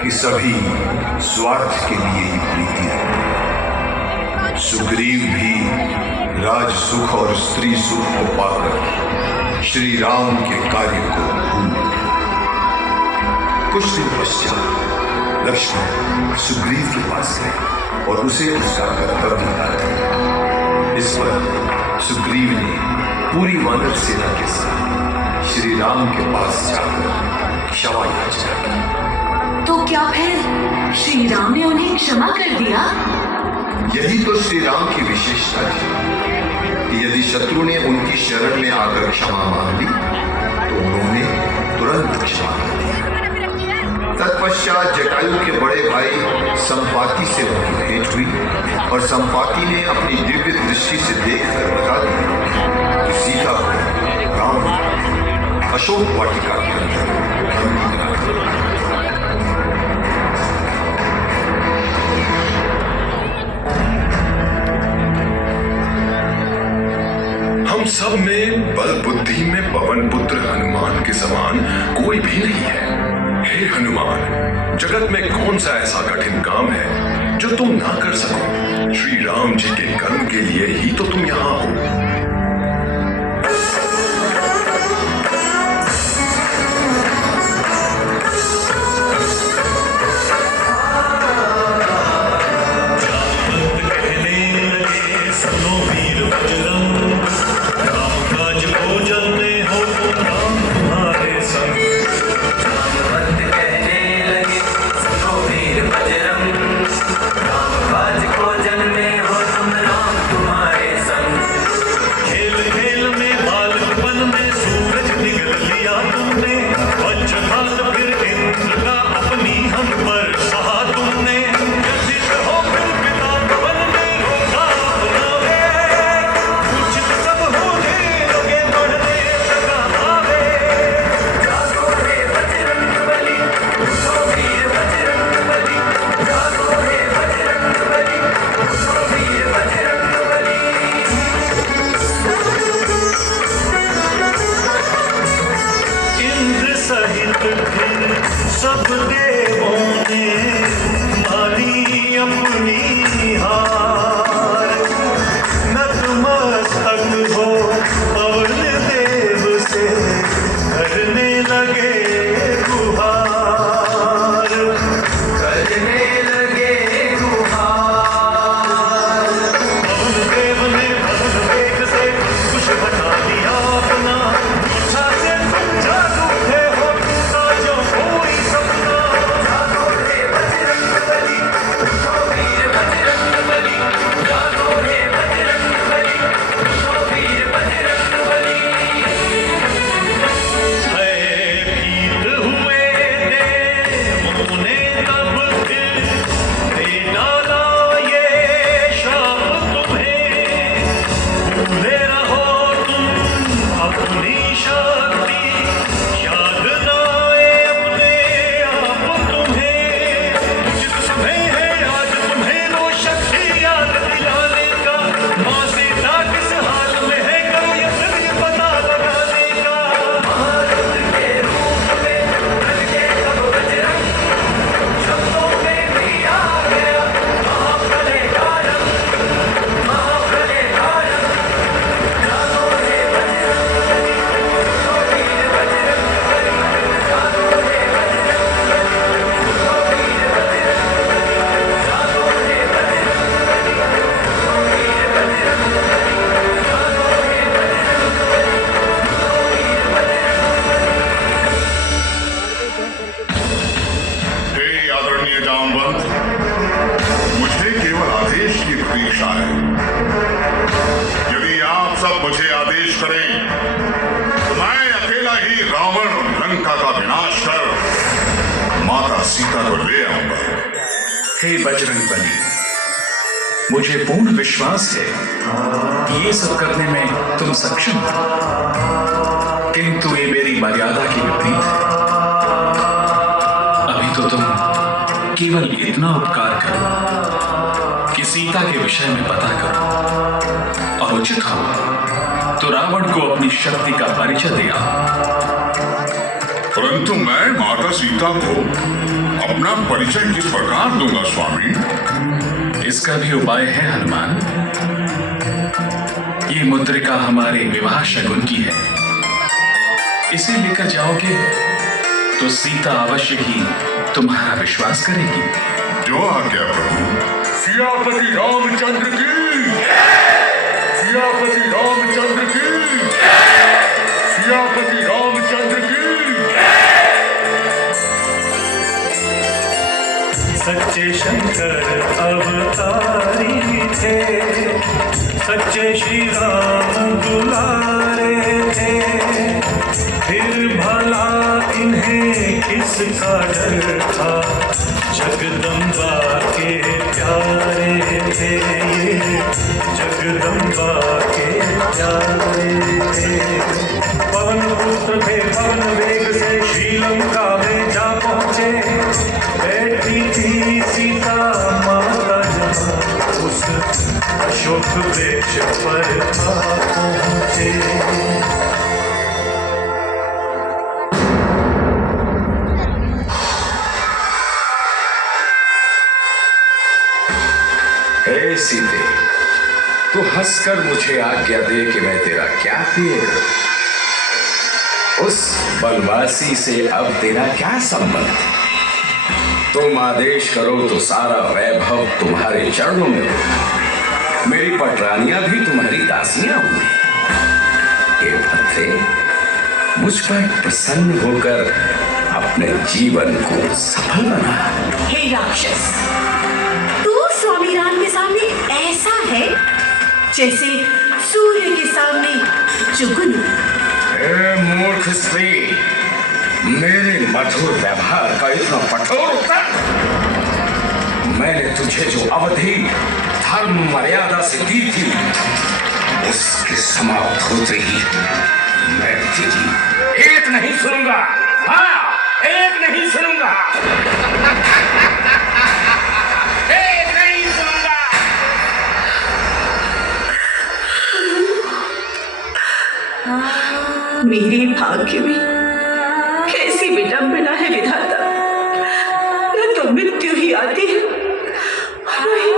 कि सभी स्वार्थ के लिए ही प्रीति रखते। सुग्रीव भी राज सुख और स्त्री सुख को पाकर श्री राम के कार्य को भूल गए। कुछ दिन पश्चात लक्ष्मण सुग्रीव के पास गए और उसे उसका कर्तव्य बताया। इस पर सुग्रीव ने पूरी वानर सेना के साथ श्री राम के पास जाकर क्षमा याचना की। तो क्या फिर श्री राम ने उन्हें क्षमा कर दिया? यही तो श्री राम की विशेषता थी कि यदि शत्रु ने उनकी शरण में आकर क्षमा मांग ली तो उन्होंने तुरंत क्षमा कर दिया। तत्पश्चात जटायु के बड़े भाई संपाति से उनकी भेंट हुई और संपाति ने अपनी दिव्य दृष्टि से देखकर बता दिया कि सीता को राम अशोक वाटिका के अंदर बंदी करा दिया। हम सब में बल बुद्धि में पवन पुत्र हनुमान के समान कोई भी नहीं है। हे हनुमान, जगत में कौन सा ऐसा कठिन काम है जो तुम ना कर सको? श्री राम जी के कर्म के लिए ही तो तुम यहाँ हो। सब देवों ने मानी अपनी हार, नतमस्तक हो पवन देव से करने लगे गुहार, करने लगे गुहार। पवन देव ने पवन वेग से कुछ हटा दिया अपना, मूर्छा से जादू थे हो टूटा जो कोई सपना। जागो रे बजरंग बली, उठो वीर बजरंग बली, जागो रे बजरंग बली, उठो वीर बजरंग बली। भयभीत हुए देवों ने तब फिर दे डाला ये शाप तुम्हें, भूले रहो तुम अपनी शक्ति, याद ना आए अपने आप तुम्हें। जिस समय है आज तुम्हें वो शक्ति याद दिलाने का, माँ सीता किस हाल में है करो यत्न ये पता लगाने का। महारथ के रूप में बन के तब बजरंग, शब्दों में भी आ गया महाप्रलय का रंग, महाप्रलय का रंग। जागो रे बजरंग बली, उठो वीर बजरंग बली, जागो रे बजरंग बली, उठो वीर बजरंग बली, जागो रे बजरंग बली, उठो वीर बजरंग बली, जागो रे बजरंग बली, उठो वीर बजरंग बली। हे आदरणीय जामवंत, मुझे केवल आदेश की प्रतीक्षा है। यदि आप सब मुझे आदेश करें तो मैं अकेला ही रावण और लंका का विनाश कर माता सीता को ले आऊंगा। हे बजरंग बली, मुझे पूर्ण विश्वास है कि ये सब करने में तुम सक्षम हो, किंतु ये मेरी मर्यादा की विपरीत है। अभी तो तुम केवल इतना उपकार करो कि सीता के विषय में पता करो और उचित हो तो रावण को अपनी शक्ति का परिचय दिया। परंतु मैं माता सीता को अपना परिचय किस प्रकार दूंगा स्वामी? इसका भी उपाय है हनुमान। ये मुद्रिका हमारे विवाह शगुन की है। इसे लेकर जाओगे तो सीता अवश्य ही तुम्हारा विश्वास करेगी। जो आज्ञा प्रभु। सियापति रामचंद्र की, सियापति रामचंद्र की, सियापति रामचंद्र की। सच्चे शंकर अवतारी थे, सच्चे श्री राम दुलारे थे, फिर भला इन्हें किसका डर था, जगदम्बा के प्यारे थे, ये जगदम्बा के प्यारे थे। पवन पुत्र थे, पवन वेग से श्रीलंका में जा पहुँचे, बैठी थी सीता माता जहाँ उस अशोक वृक्ष पर आ पहुँचे। हे सीते, तू हंसकर मुझे आज्ञा दे कि मैं तेरा क्या प्रिय करूं? उस बनवासी से अब तेरा क्या संबंध? तुम आदेश करो तो सारा वैभव तुम्हारे चरणों में हो, मेरी पटरानियां भी तुम्हारी दासियां होंगी। हे भद्रे, मुझ पर प्रसन्न होकर अपने जीवन को सफल बना। हे राक्षस, तू स्वामी राम के सामने ऐसा है जैसे सूर्य के सामने चुगन। हे मूर्ख स्त्री, मेरे मधुर व्यवहार का इतना कठोर उत्तर? मैंने तुझे जो अवधि धर्म मर्यादा से दी थी, उसके समाप्त होते ही मैं तेरी एक नहीं सुनूंगा। हाँ, एक नहीं सुनूंगा। एक नहीं सुनूंगा। मेरे भाग्य में कैसी विडंबना है विधाता। न तो मृत्यु ही आती है, नहीं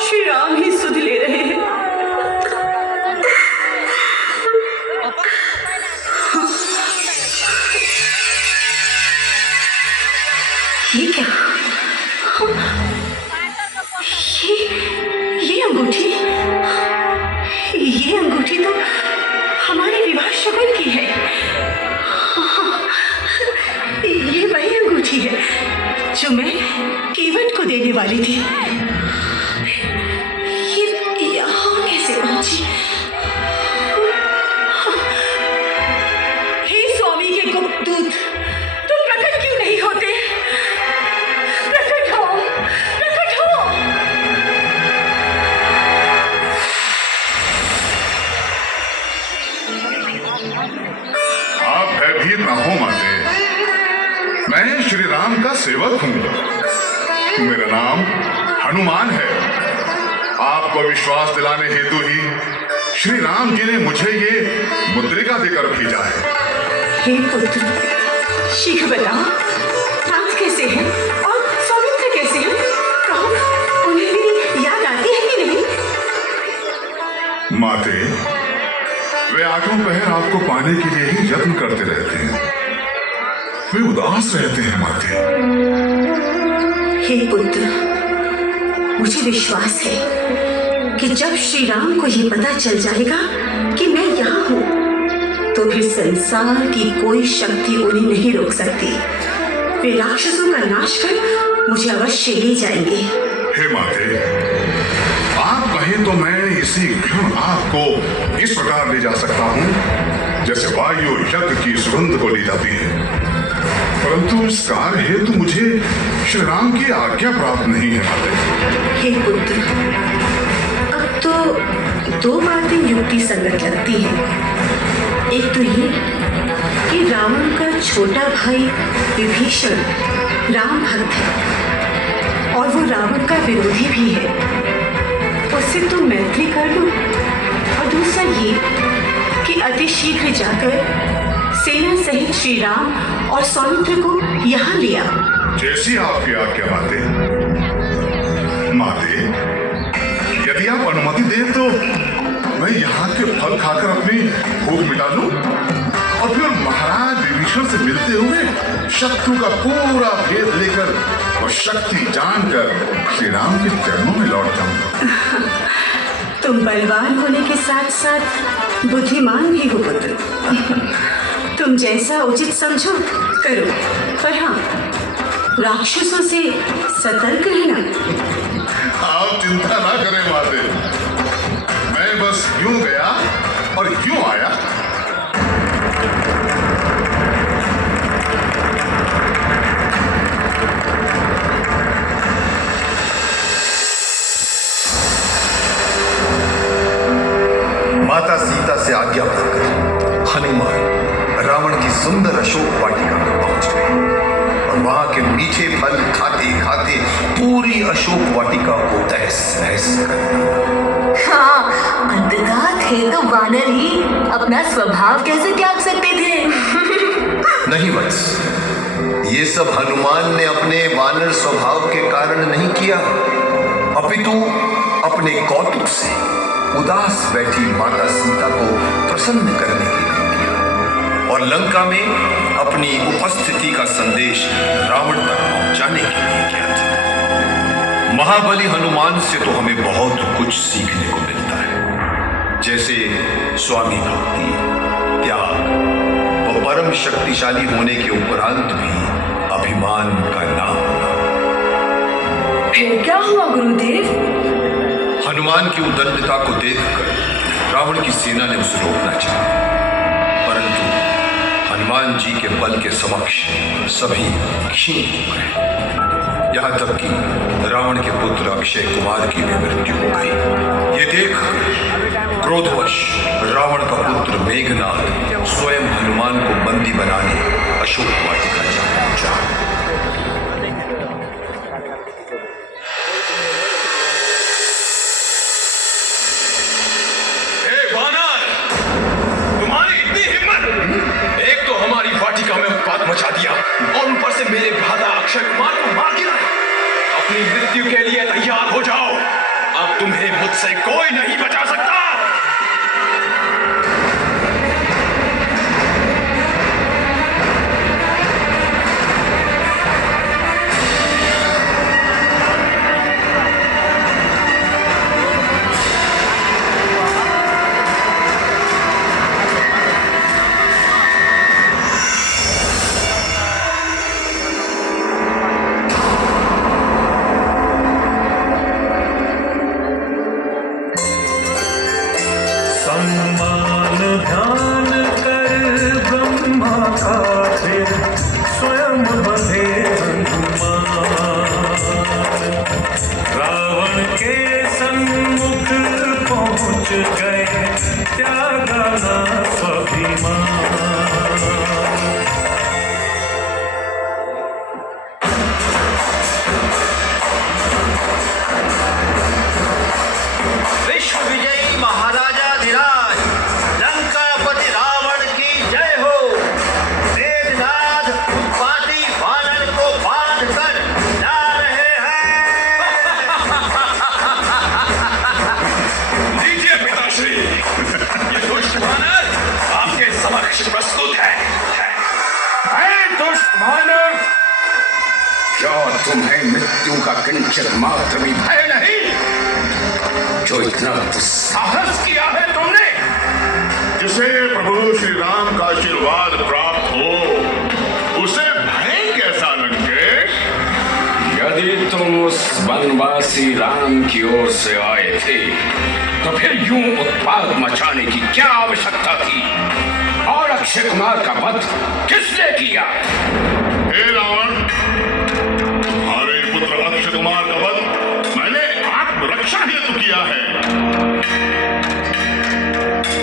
श्री राम ही सुध ले रहे हैं। ये क्या? ये अंगूठी, ये अंगूठी तो हमारे विवाह शगुन की है। ये वही अंगूठी है जो मैं केवट को देने वाली थी। ये यहाँ कैसे पहुंची? हे स्वामी के गुप्त दूत, तुम प्रकट क्यों नहीं होते? प्रकट हो, प्रकट हो। आप भयभीत न हो माते, मैं श्री राम का सेवक हूँ। मेरा नाम हनुमान है। आपको विश्वास दिलाने हेतु ही श्री राम जी ने मुझे ये मुद्रिका देकर भेजा है। हे पुत्र, शीघ्र बताओ, नाथ कैसे हैं और सौमित्र कैसे हैं? कहो, उन्हें मेरी याद आती है कि नहीं? माते, वे आठों पहर आपको पाने के लिए ही यत्न करते रहते हैं। वे उदास रहते हैं माते। हे पुत्र, मुझे विश्वास है कि जब श्री राम को ये पता चल जाएगा कि मैं यहाँ हूँ, तो फिर संसार की कोई शक्ति उन्हें नहीं रोक सकती। वे राक्षसों का नाश कर मुझे अवश्य ले जाएंगे। हे माते, आप कहें तो मैं इसी क्षण आपको इस प्रकार ले जा सकता हूँ जैसे वायु यज्ञ की सुगंध को ले जाती है, परंतु इस कार्य हेतु मुझे श्री राम की आज्ञा प्राप्त नहीं है माते। हे पुत्र, अब तो दो बातें युक्ति संगत लगती हैं। एक तो ये कि रावण का छोटा भाई विभीषण राम भक्त है और वो रावण का विरोधी भी है। उससे तो मैत्री कर लो। और दूसरा ये कि अति शीघ्र जाकर सेना सहित श्री राम और सौमित्र को यहाँ लिया। जैसी आपकी आज्ञा माते। माते, यदि आप अनुमति दें तो मैं यहाँ के फल खाकर अपनी भूख मिटा लूं और फिर महाराज विभीषण से मिलते हुए शत्रु का पूरा भेद लेकर और शक्ति जानकर श्री राम के चरणों में लौट जाऊं। तुम बलवान होने के साथ साथ बुद्धिमान भी हो पुत्र। तुम जैसा उचित समझो करो, पर हाँ, राक्षसों से सतर्क रहना। आप चिंता ना करें माते, मैं बस यूं गया और यूं आया। माता सीता से आज्ञा पाकर हनुमान रावण की सुंदर अशोक वाटिका में पहुंच गए और वहां के मीठे फल खाते खाते पूरी अशोक वाटिका को तहस नहस कर दिया। हाँ, अंततः थे तो वानर ही, अपना स्वभाव कैसे त्याग सकते थे? नहीं वत्स, ये सब हनुमान ने अपने वानर स्वभाव के कारण नहीं किया, अपितु अपने कौतुक से उदास बैठी माता सीता को प्रसन्न करने के लिए किया और लंका में अपनी उपस्थिति का संदेश रावण तक पहुंचाने के लिए किया था। महाबली हनुमान से तो हमें बहुत कुछ सीखने को मिलता है, जैसे स्वामी भक्ति, त्याग व परम शक्तिशाली होने के उपरांत भी अभिमान का ना होना। फिर क्या हुआ गुरुदेव? हनुमान की उदंडता को देखकर रावण की सेना ने उसे रोकना चाहा, परंतु हनुमान जी के बल के समक्ष सभी क्षीण हो गए। यहाँ तक कि रावण के पुत्र अक्षय कुमार की भी मृत्यु हो गई। ये देख क्रोधवश रावण का पुत्र मेघनाद स्वयं हनुमान को बंदी बनाने अशोक वाटिका जा पहुंचा। मचा दिया और ऊपर से मेरे भ्राता अक्षय कुमार को मार गिरा। अपनी मृत्यु के लिए तैयार हो जाओ, अब तुम्हें मुझसे कोई नहीं बचा सकता। सम्मान ध्यान कर ब्रह्मा का फिर स्वयं बधे हनुमान। रावण के सन्मुख पहुंच गए, त्यागा ना स्वाभिमान। विश्व विजयी महाराजा धीराज, लंकापति रावण की जय हो। वेदनाथ उत्पाती वानर को बांध कर ला रहे हैं। लीजिए पिताश्री, ये दुष्ट वानर आपके समक्ष प्रस्तुत है। दुष्ट वानर, क्या तुम्हें मृत्यु का किंचित मात्र भी भय नहीं? जो इतना दुस्साहस किया है तुमने? जिसे प्रभु श्री राम का आशीर्वाद प्राप्त हो उसे भय कैसा लंकेश? यदि तुम उस वनवासी राम की ओर से आए थे तो फिर यूं उत्पात मचाने की क्या आवश्यकता थी? और अक्षय कुमार का वध किसने किया? हे रावण, तुम्हारे पुत्र अक्षय कुमार का वध मैंने आत्मरक्षा हेतु किया है।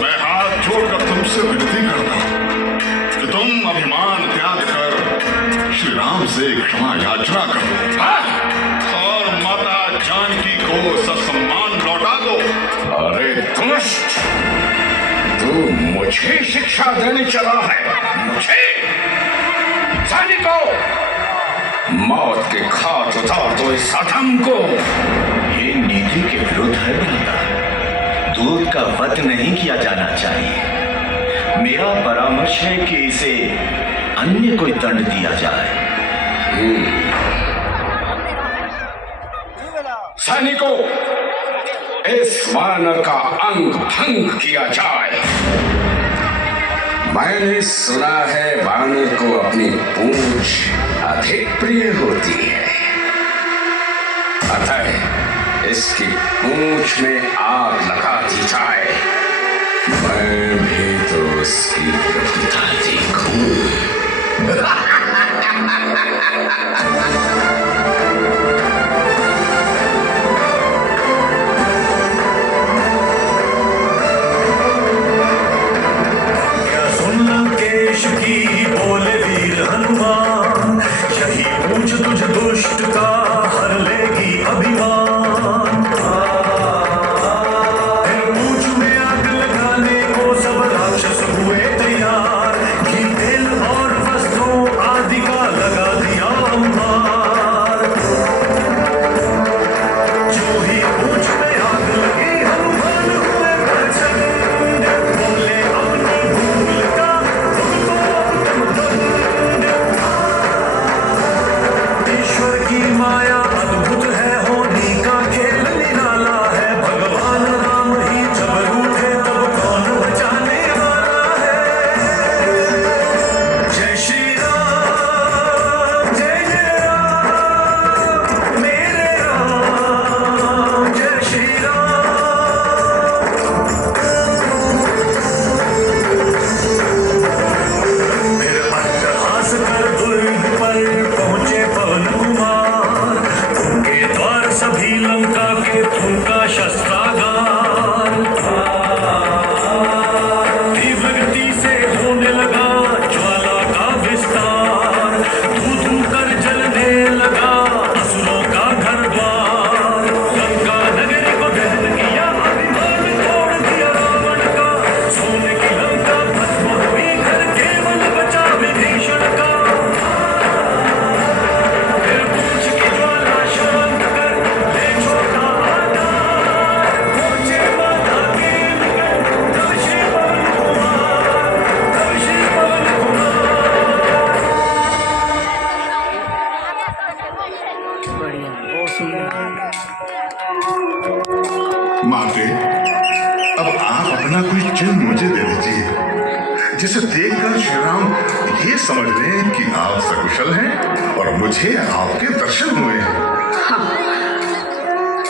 मैं हाथ जोड़कर तुमसे विनती करता हूं कि तुम अभिमान त्याग कर श्री राम से क्षमा याचना करो और माता जानकी को ससम्मान लौटा दो। अरे दुष्ट, तू मुझे शिक्षा देने चला है? मुझे? सैनिकों, मौत के घाट उतार दो इस अधम को। ये नीति के विरुद्ध है भ्राता। दूत का वध नहीं किया जाना चाहिए। मेरा परामर्श है कि इसे अन्य कोई दंड दिया जाए। सैनिकों, इस वानर का अंग भंग किया जाए। मैंने सुना है वानर को अपनी पूंछ अधिक प्रिय होती है, अतः इसकी पूंछ में आग लगा दी जाए। मैं भी तो उसकी प्रभुता देखूं। क्या सुन लंकेश की बोले वीर हनुमान, यही पूछ तुझ दुष्ट का हर लेगी अभिमान। फिर पूछ में आग लगाने को सब राक्षस हुए तैयार, घी तेल और वस्त्रों आदि का लगा दिया अंबार। जो ही पूछ में आग लगी हनुमान हुए प्रचंड, बोले अपनी भूल का तुमको दंड। ईश्वर की माया अद्भुत है, होनी का खेल निराला है। भगवान राम ही जब रूठे तब कौन बचाने वाला है। जय श्री राम, जय जय राम, मेरे राम, जय श्री राम। फिर अट्टहास कर दुर्ग पर पहुंचे पवन कुमार, उनके द्वार सभी लंका के फूंका शस्त्रागार। तीव्र गति से होने लगा ज्वाला का विस्तार, धू धू कर जलने लगा असुरों का घर द्वार। लंका नगरी को दहन किया, अभिमान तोड़ दिया रावण का। सोने की लंका भस्म हुई, घर केवल बचा विभीषण का। फिर पूछ की ज्वाला शांत कर ले छोटा आधार, पहुंचे माता के निकट तब श्री पवन कुमार, तब श्री पवन कुमार। माते, अब आप अपना कोई चिन्ह मुझे दे दीजिए, जिसे देखकर श्री राम ये समझ लें कि आप सकुशल हैं और मुझे आपके दर्शन हुए हैं। हाँ,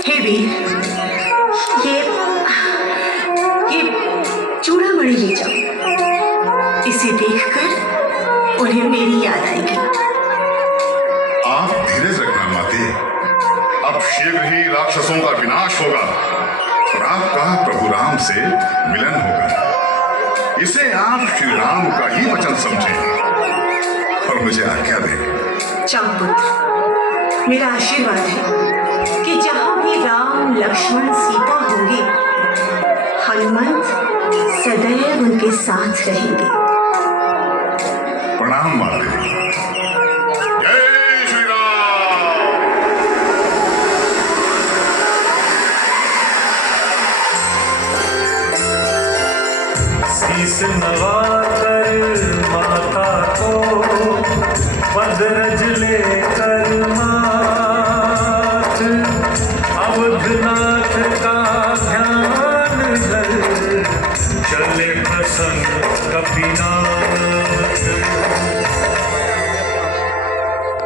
हे वीर, ये चूड़ामणि ले जाओ। इसे देखकर उन्हें मेरी याद आएगी। आप धीरज रखना माते, अब शीघ्र ही राक्षसों का विनाश होगा और आपका प्रभु राम से मिलन होगा। इसे आप श्री राम का ही वचन समझें और मुझे आज्ञा दें। जाओ पुत्र, मेरा आशीर्वाद है कि जहां भी राम लक्ष्मण सीता होंगे, हनुमंत सदैव उनके साथ रहेंगे। प्रणाम माते। जय श्री राम। शीस नवाकर माता को पदरज लेकर मात, अवधनाथ का ध्यान धर चले प्रसन्न कपिनाथ।